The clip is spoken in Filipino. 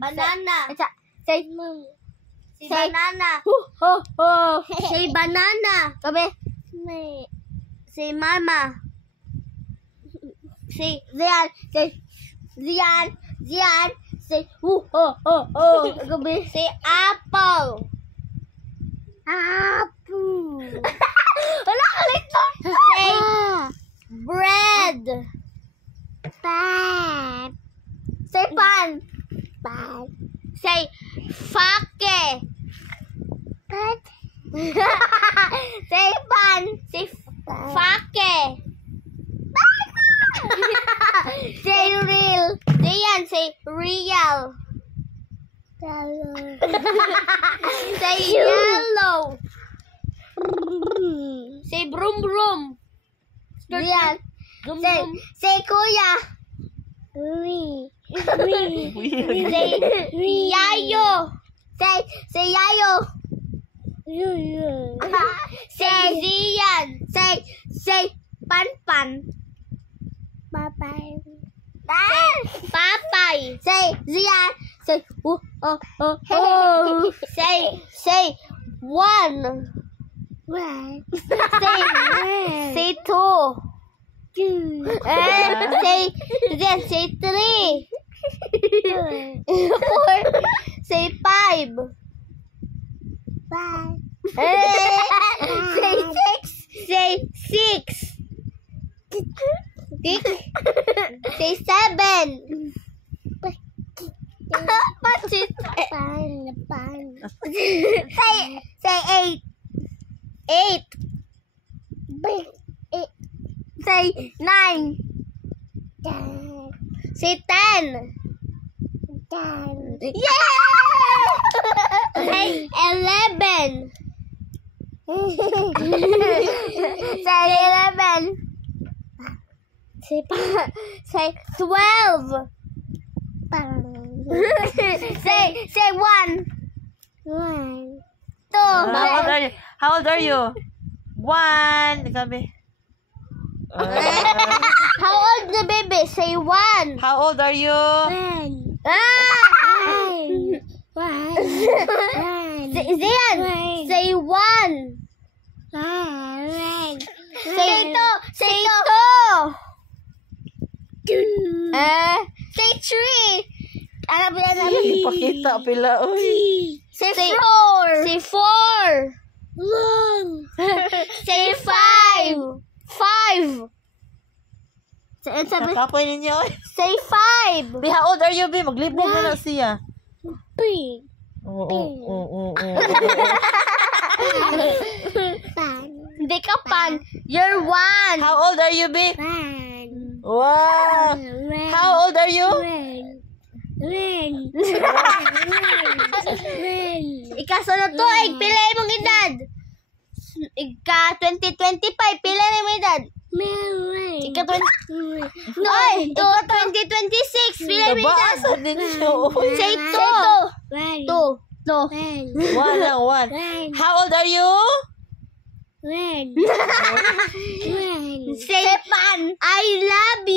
Banana. Say Banana. Say banana. Sabi. Say mama. Say Zian. Say Gabi. say apple. Apple. Wala ka lito. Say bread. Pan. Say pan. Pan. Say fake. Pan. Say pan. Say fake. Say real. Diyan, say real. Say yellow. Say broom broom. Zian. Broom Say broom. kuya. Say yayo. Say yayo. Say Zian. Say pan. Papay. Say Zian. Say Say one. Say two. Say three. Four. Say five. Say six. Say six. Say seven. Say eight. Eight. Say nine. Say 10. Yeah! Say 11. Say 11. Say 12. Say 1. 2. How old are you? 1. Sabi. How old the baby? Say 1. How old are you? Zian, say 1. Say 2. Say 2. Say 3. Ipakita pila. Say 4. Say 4. Say 5. 5. Nakapoy ninyo. Say 5. Bi, how old are you, Bi? Maglibog na siya. Oo. Hindi ka pan. You're 1. How old are you, Bi? Wow. How old are you? Ikasunod to, pila mong edad. Ika 2025, pila mong edad. Ika 20... Oy, ika 2026, pila mong edad. Tabasa din siya. Say 2. 2. 1 lang, 1. How old are you? Say pan. I love you.